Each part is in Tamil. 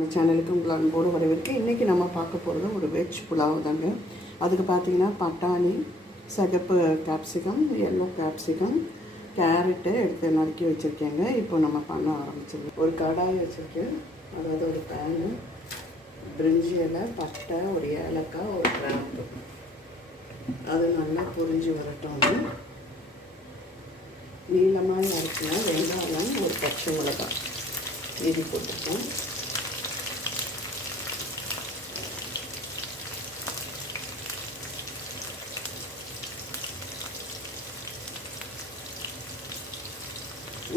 நம்ம சேனலுக்கு உங்களை அன்போடு வரவேற்கு. இன்றைக்கி நம்ம பார்க்க போகிறது ஒரு வெஜ் புலாவ் தாங்க. அதுக்கு பார்த்திங்கன்னா பட்டாணி, சிகப்பு கேப்சிகம், எல்லோ கேப்சிகம், கேரட்டு எடுத்து நறுக்கி வச்சுருக்கேங்க. இப்போ நம்ம பண்ண ஆரம்பிச்சிருக்கோம். ஒரு கடாய் வச்சுருக்கேன், அதாவது ஒரு பேனு, பிரிஞ்சி இலை, பட்டை, ஒரு ஏலக்காய், ஒரு கிராம்பு, அது நல்லா பொரிஞ்சு வரட்டும். நீளமாக அரைச்சினா வெங்காயம், ஒரு பச்சை மிளகாய் மீதி போட்டுருக்கோம்.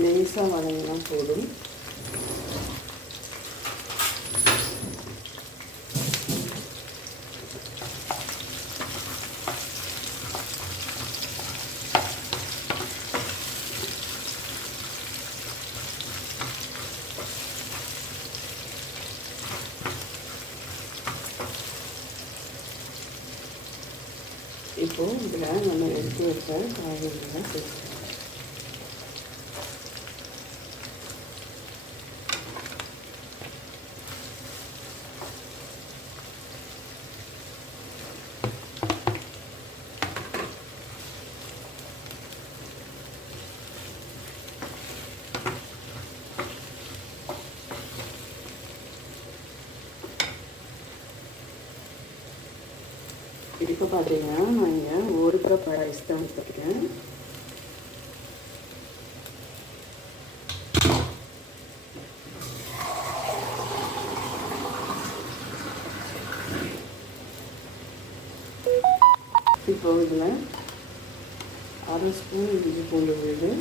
லேசாக வதங்கினா போதும். இப்போது இதில் நம்ம எடுத்து வச்ச காய்கறிகளை சேர்த்துக்கலாம். இப்போ பார்த்தீங்கன்னா நான் இங்கே 1 கப் ரைஸ் தான் எடுத்துருக்கேன். இப்போ இதில் 1/2 ஸ்பூன் இஞ்சி பூண்டு விழுது,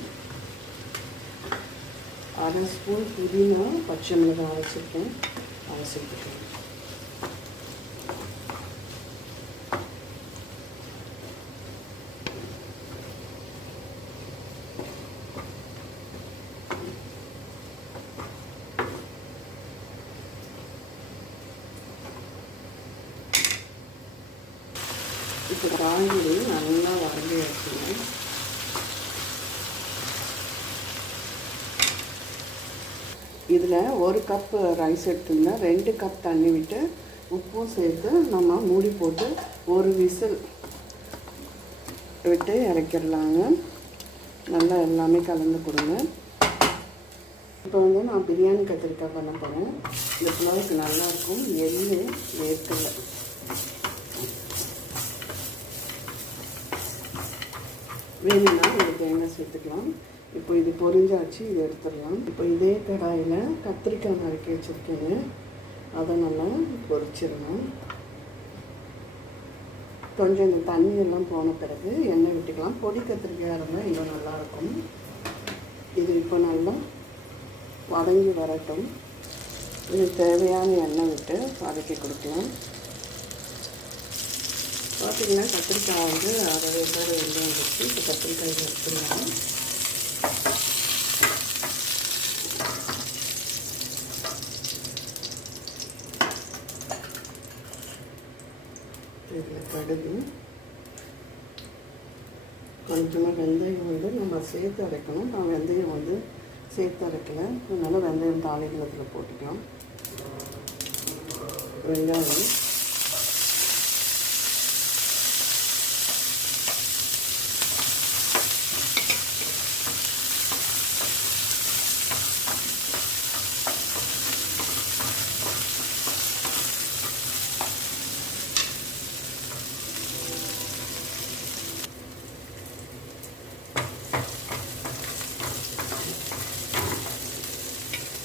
1/2 ஸ்பூன் புதினா, பச்சை மிளகாய் அரைச்சிருக்கேன், அதை சேர்த்துக்கேன். இப்போ காய்கறி நல்லா வதங்கி வச்சுக்கணும். இதில் 1 கப் ரைஸ் எடுத்துருந்தேன், 2 கப் தண்ணி விட்டு உப்பும் சேர்த்து நம்ம மூடி போட்டு 1 விசில் விட்டு இறக்கிடலாங்க. நல்லா எல்லாமே கலந்து கொடுங்க. இப்போ நான் பிரியாணி கத்திரிக்காய் பண்ண போகிறேன். இந்த புலாவுக்கு நல்லாயிருக்கும். எள்ளு, வேர்க்கடலை, வேணும்னா ஒரு தேங்காய் சேர்த்துக்கலாம். இப்போ இது பொரிஞ்சாச்சு, இது எடுத்துடலாம். இப்போ இதே கடாயில் கத்திரிக்காய் நறுக்கி வச்சுருக்கேங்க, அதை நல்லா பொரிச்சிடலாம். கொஞ்சம் இந்த தண்ணியெல்லாம் போன பிறகு எண்ணெய் விட்டுக்கலாம். பொடி கத்திரிக்காய் இருந்தால் இன்னும் நல்லாயிருக்கும். இது இப்போ நல்லா வதங்கி வரட்டும். இது தேவையான எண்ணெய் விட்டு வதக்கி கொடுக்கலாம். பார்த்திங்கன்னா கத்திரிக்காய் 60 பேர் வெள்ளம் வச்சு இப்போ கத்திரிக்காய் எடுத்துடலாம். இதில் கடுகு, கொஞ்சமாக வெந்தயம் நம்ம சேர்த்து அரைக்கணும். நான் வெந்தயம் சேர்த்து அரைக்கலை, அதனால் வெந்தயம் தாளிகளத்தில் போட்டுக்கலாம். வெங்காயம்,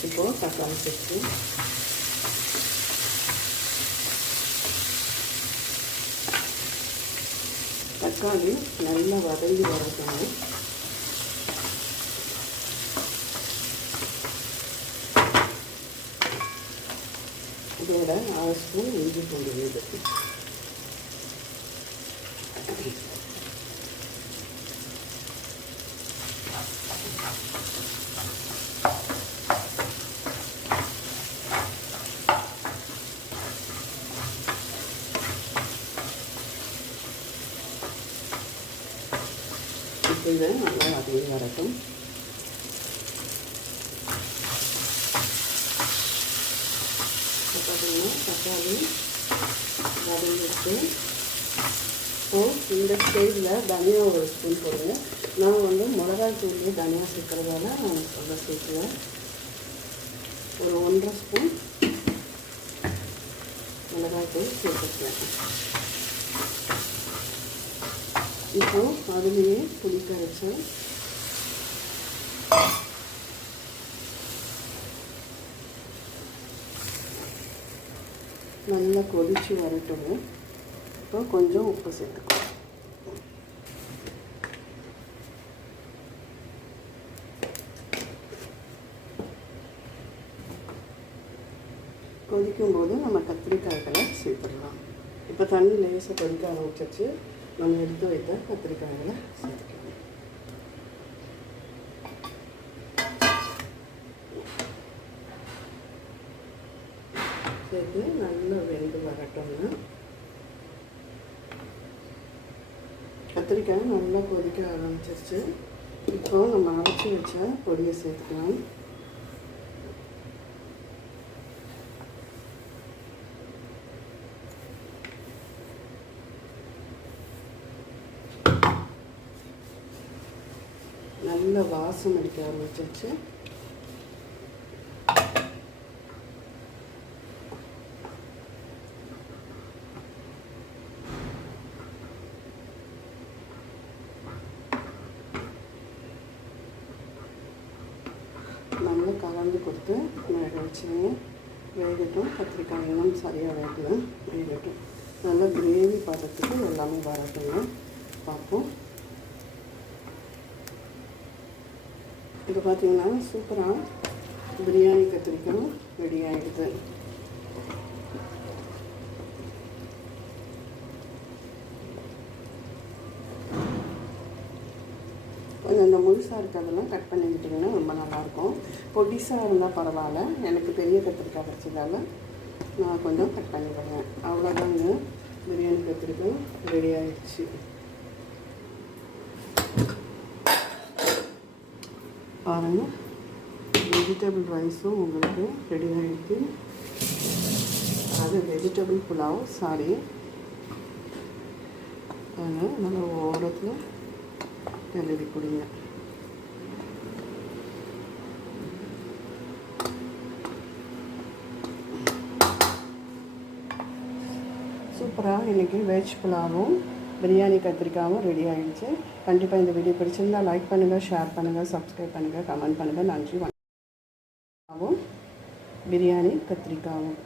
இப்போது தக்காளி சேர்த்து தக்காளி நல்லா வதங்கி வரணும். இதோட 1/2 ஸ்பூன் இஞ்சி பூண்டு விழுது, இதை நல்லா வதங்கி வரட்டும். தக்காளி வதங்கிட்டு இந்த ஸ்டேஜில் தனியா ஒரு ஸ்பூன் போடுங்க. நான் வந்து மிளகாய் தூள்லேயே தனியா சேர்க்குறதால நான் சொல்ல சேர்க்குவேன். ஒரு 1.5 ஸ்பூன் மிளகாய் தூள் சேர்த்துக்குவேன். இப்போது அதுலேயே புளி கரைச்சல் நல்லா கொதித்து வரட்டும். இப்போ கொஞ்சம் உப்பு சேர்த்துக்கலாம். கொதிக்கும்போது நம்ம கத்திரிக்காய்களை சேர்த்துடலாம். இப்போ தண்ணி லேசாக கொதிக்க ஆரம்பிச்சிச்சு. நம்ம எடுத்து வைத்த கத்திரிக்காய்களை சேர்த்துக்கலாம். சேர்த்து நல்லா வெந்து வரட்டும்னா கத்திரிக்காய் நல்லா கொதிக்க ஆரம்பிச்சிருச்சு. இப்போ நம்ம அரைச்சி வச்ச பொடியை சேர்த்துக்கலாம். நல்ல வாசம் அடிக்க ஆரம்பிச்சிருச்சு. நல்லா கலந்து கொடுத்து வேக வச்சுங்க. வேகட்டும். கத்திரிக்காய் எல்லாம் சரியாக வேகட்டும். நல்லா கிரேவி பதத்துக்கு எல்லாமே வரட்டுங்க. பார்ப்போம். இப்போ பார்த்தீங்கன்னா சூப்பராக பிரியாணி கத்திரிக்காய் ரெடி ஆகிடுது. கொஞ்சம் இந்த முழுசாக இருக்கிறதெல்லாம் கட் பண்ணிக்கிட்டிங்கன்னா ரொம்ப நல்லாயிருக்கும். பொடிசாக இருந்தால் பரவாயில்ல. எனக்கு பெரிய கத்திரிக்காய் கிடச்சதால நான் கொஞ்சம் கட் பண்ணிடுவேன். அவ்வளோதாங்க, பிரியாணி கத்திரிக்காய் ரெடி ஆகிடுச்சு. பாருங்கள், வெஜிடபிள் ரைஸும் உங்களுக்கு ரெடி ஆகிடுச்சு. அது வெஜிடபிள் புலாவ் சாரி. அதனால் நல்லா ஓரத்தில் கிளறி கொடுங்க. சூப்பராக இன்றைக்கி வெஜ் புலாவும் பிரியாணி கத்திரிக்காயும் ரெடி ஆகிடுச்சு. கண்டிப்பாக இந்த வீடியோ பிடிச்சிருந்தால் லைக் பண்ணுங்கள், ஷேர் பண்ணுங்கள், சப்ஸ்கிரைப் பண்ணுங்கள், கமெண்ட் பண்ணுங்கள். நன்றி. பிரியாணி கத்திரிக்காயும்